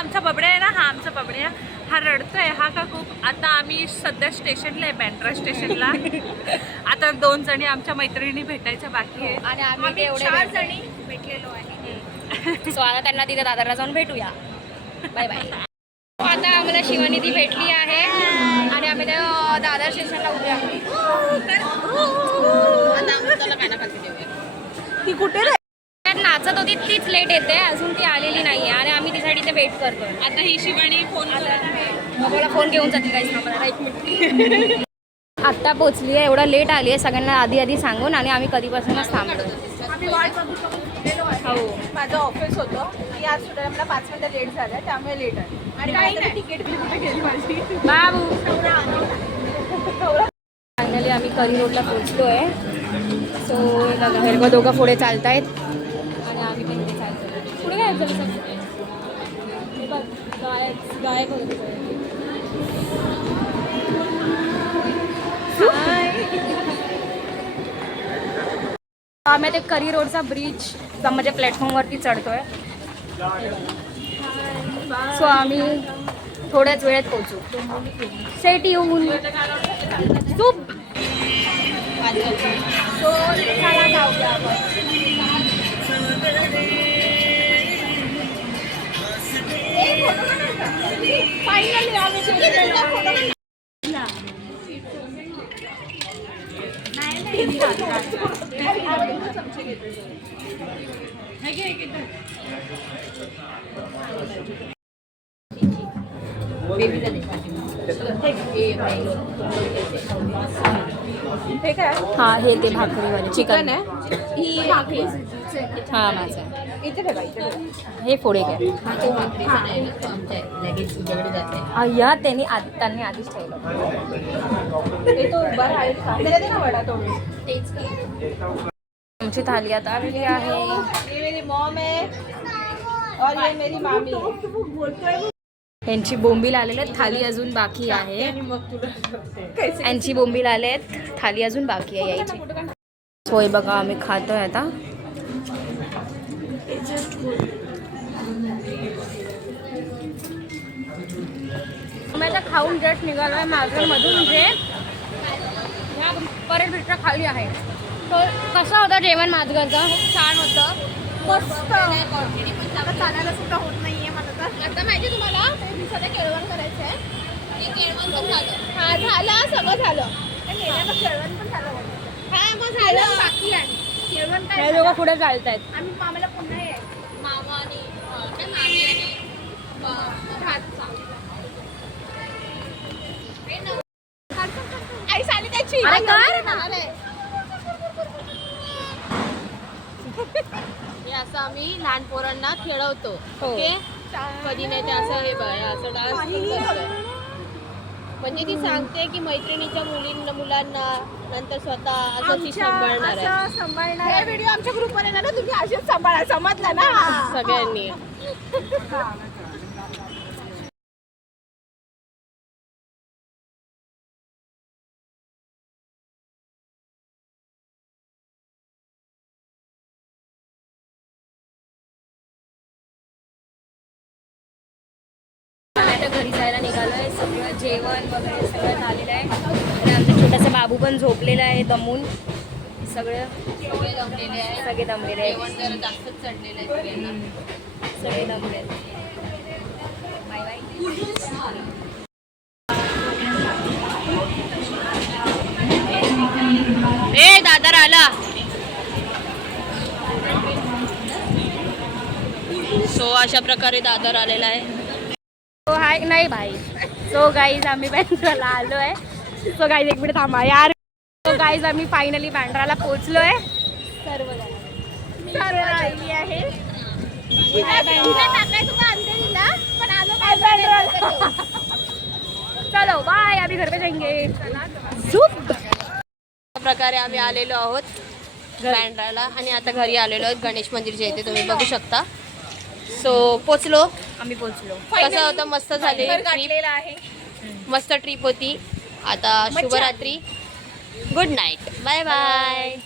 आमचा बबड्या आहे ना, हा आमचा बबड्या हा रडतोय हा का खूप. आता आम्ही सध्या स्टेशनला आहे, बँड्रा स्टेशनला. आता 2 जणी आमच्या मैत्रिणी भेटायच्या बाकी आहे आणि आम्ही 4 जणी भेटलेलो आहे. सो आता त्यांना तिथे दादरला जाऊन भेटूया. Bye bye. आता आम्हाला शिवनिधी भेटली आहे आणि आम्ही त्या दादर स्टेशनला उभे आहोत. ती कुठे रे? नाचत होती तीच लेट येते, अजून ती आलेली नाहीये आणि आम्ही तिसाठी इथे वेट करतोय. आता ही शिवानी फोन मला फोन घेऊन जाते काही मला 1 मिनिट. आत्ता पोचली आहे, एवढा लेट आली आहे सगळ्यांना आधी सांगून आणि आम्ही कधीपासूनच थांबलो. आम्ही वाट बघून हो. माझं ऑफिस होतं की आज सुद्धा मला 5 मिनिटं लेट झालं, त्यामुळे लेट आहे. आणि माझं तिकीट बिल कुठे गेली माझी बाबू. फायनली आम्ही करी रोडला पोचलो आहे. सो बघा दोघं पुढे चालत आहेत आणि आम्ही पण इथे चालतो. पुढे काय चालतं गायक आम्ही ते करी रोडचा ब्रिज म्हणजे प्लॅटफॉर्मवरती चढतोय. सो आम्ही थोड्याच वेळात पोहोचू. सेट येऊन सूप फायनली आम्ही हा हे ते भाकरीवाले चिकन आहे. ही भाकरी हा माझं इथे ठेवा, इथे ठेवा. हे फोडे काय त्यांनी आधीच ठेवलं. ते तो उभा राहील का? त्याला दे ना वडा तोडून. आमची थाली आता आलेली आहे. ये मेरी मॉम है और ये मेरी मामी है. यांची बोंबील आलेले आहेत, थाली अजून बाकी आहे. यांची बोंबील आले आहेत, थाली अजून बाकी आहे यायची. होय बघा आम्ही खातोय आता. आम्ही आता खाऊन जस्ट निघालो आहे मार्केटमधून, जे ह्या परेड ब्रिजच्या खाली आहे. तर कसं होतं जेवण माझगरचं? छान होतं, मस्त. आता चालायला सुद्धा होत नाहीये मला तर. आता माहिती तुम्हाला दिवसाला केळवण करायचं आहे. केळवण पण झालं. हा झालं, सगळं झालं. केळवण पण झालं. हा मग झालं. बाकी आहे केळवण. हे काय दोघं पुढे चालतायत. आम्ही मामाला पुन्हा यायचं. मामा आणि मामी आणि आई साली त्याची अरे कर. हे असं आम्ही लहान पोरांना खेळवतो. हो. ओके, कधी नाही ते असं हे बघ असं डान्स म्हणजे ती सांगते की मैत्रिणीच्या मुलांना नंतर स्वतः असं ती सांभाळणार आहे. हे व्हिडिओ आमच्या ग्रुपवर येणार ना, तुम्ही असेच सांभाळा, समजलं ना सगळ्यांनी. घरी जायला निघालोय. सगळं जेवण वगैरे सगळं झालेलं आहे आणि आमचा छोटासा बाबू पण झोपलेला आहे दमून. सगळे दमलेले आहे. जेवण जरा जास्तच चढलेलं आहे सगळ्यांना. सगळे दमले आहेत. Bye bye. ए दादर आला. सो अशा प्रकारे दादर आलेला आहे. सो हाय नाही भाई. सो गाईज आम्ही बँड्राला आलो आहे. सो गाईज एक मिनिट थांबा यार. सो गाईज आम्ही फायनली बँड्राला पोहोचलो आहे. सर्व राहिली आहे. चलो बाय, आम्ही घर पे जाएंगे. अशा प्रकारे आम्ही आलेलो आहोत बँड्राला आणि आता घरी आलेलो आहोत. गणेश मंदिरच्या इथे तुम्ही बघू शकता. सो पोचलो. आम्ही पोहोचलो. कसं होतं? मस्त झाली ट्रिप. आहे. मस्त ट्रिप होती. आता शुभरात्री. Good night. Bye bye.